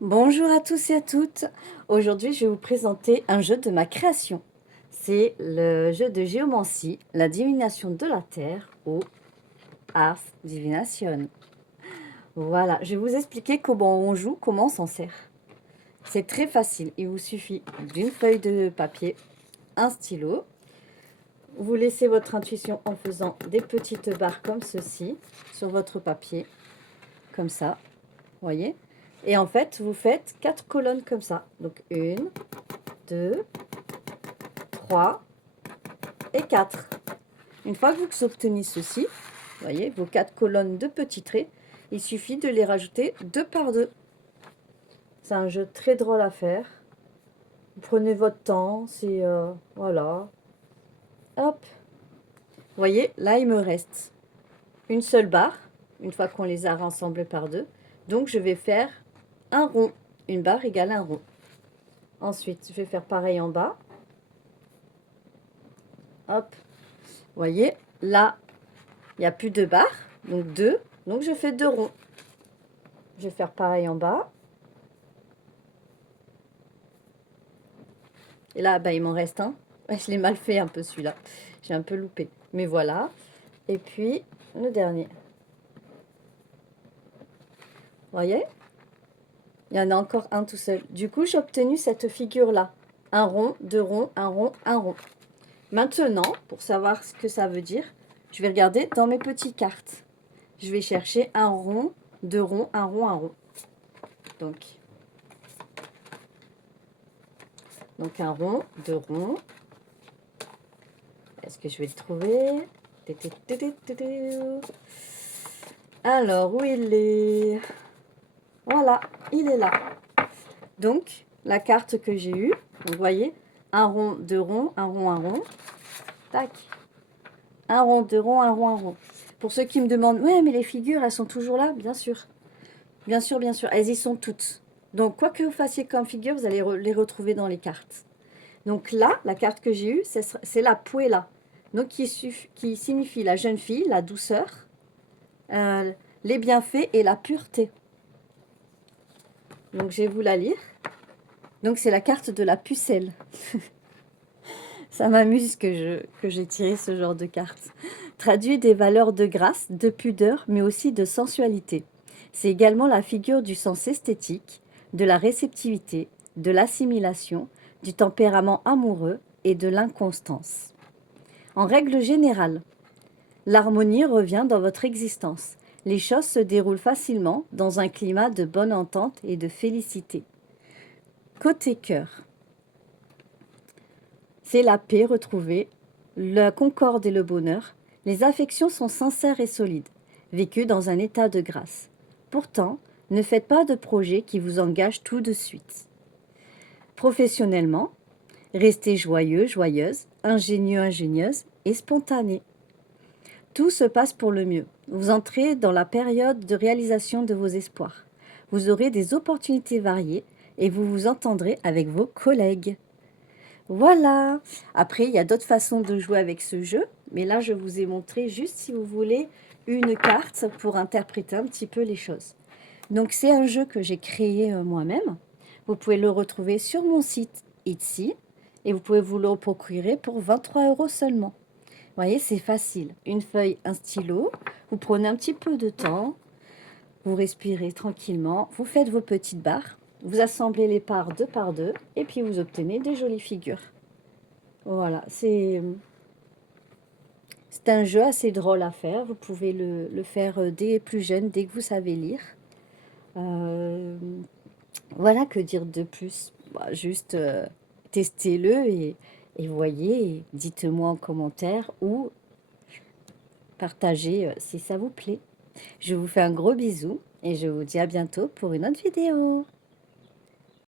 Bonjour à tous et à toutes. Aujourd'hui, je vais vous présenter un jeu de ma création. C'est le jeu de géomancie, la divination de la Terre ou Ars Divination. Voilà, je vais vous expliquer comment on joue, comment on s'en sert. C'est très facile, il vous suffit d'une feuille de papier, un stylo. Vous laissez votre intuition en faisant des petites barres comme ceci sur votre papier, comme ça, voyez. Et en fait, vous faites 4 colonnes comme ça. Donc 1, 2, 3 et 4. Une fois que vous obtenez ceci, vous voyez, vos 4 colonnes de petits traits, il suffit de les rajouter 2 par 2. C'est un jeu très drôle à faire. Vous prenez votre temps, c'est... voilà. Hop. Vous voyez, là, il me reste une seule barre, une fois qu'on les a rassemblés par 2. Donc, je vais faire un rond. Une barre égale un rond. Ensuite, je vais faire pareil en bas. Hop. Vous voyez, là, il n'y a plus de barres, donc 2. Donc, je fais 2 ronds. Je vais faire pareil en bas. Et là, bah, il m'en reste un. Je l'ai mal fait un peu celui-là. J'ai un peu loupé. Mais voilà. Et puis, le dernier. Vous voyez? Il y en a encore un tout seul. Du coup, j'ai obtenu cette figure-là. Un rond, 2 ronds, un rond, un rond. Maintenant, pour savoir ce que ça veut dire, je vais regarder dans mes petites cartes. Je vais chercher un rond, 2 ronds, un rond, un rond. Donc un rond, 2 ronds. Est-ce que je vais le trouver? Alors, où il est? Voilà, il est là. Donc, la carte que j'ai eue, vous voyez, un rond, 2 ronds, un rond, un rond. Tac. Un rond, 2 ronds, un rond, un rond. Pour ceux qui me demandent, ouais, mais les figures, elles sont toujours là? Bien sûr. Bien sûr, bien sûr. Elles y sont toutes. Donc, quoi que vous fassiez comme figure, vous allez les retrouver dans les cartes. Donc là, la carte que j'ai eue, c'est la Puella. Donc qui signifie la jeune fille, la douceur, euh, les bienfaits et la pureté. Donc je vais vous la lire. Donc c'est la carte de la pucelle. Ça m'amuse que j'ai tiré ce genre de carte. Traduit des valeurs de grâce, de pudeur, mais aussi de sensualité. C'est également la figure du sens esthétique, de la réceptivité, de l'assimilation, du tempérament amoureux et de l'inconstance. En règle générale, l'harmonie revient dans votre existence. Les choses se déroulent facilement dans un climat de bonne entente et de félicité. Côté cœur, c'est la paix retrouvée, la concorde et le bonheur. Les affections sont sincères et solides, vécues dans un état de grâce. Pourtant, ne faites pas de projets qui vous engagent tout de suite. Professionnellement, restez joyeux, joyeuse, ingénieux, ingénieuse et spontané. Tout se passe pour le mieux. Vous entrez dans la période de réalisation de vos espoirs. Vous aurez des opportunités variées et vous vous entendrez avec vos collègues. Voilà. Après, il y a d'autres façons de jouer avec ce jeu, mais là, je vous ai montré juste, si vous voulez, une carte pour interpréter un petit peu les choses. Donc, c'est un jeu que j'ai créé moi-même. Vous pouvez le retrouver sur mon site Etsy et vous pouvez vous le procurer pour 23 € seulement. Vous voyez, c'est facile. Une feuille, un stylo. Vous prenez un petit peu de temps. Vous respirez tranquillement. Vous faites vos petites barres. Vous assemblez les parts 2 par 2. Et puis, vous obtenez des jolies figures. Voilà, c'est un jeu assez drôle à faire. Vous pouvez le faire dès plus jeune, dès que vous savez lire. Euh, voilà, que dire de plus? Bah, juste testez-le et voyez. Dites-moi en commentaire ou partagez si ça vous plaît. Je vous fais un gros bisou et je vous dis à bientôt pour une autre vidéo.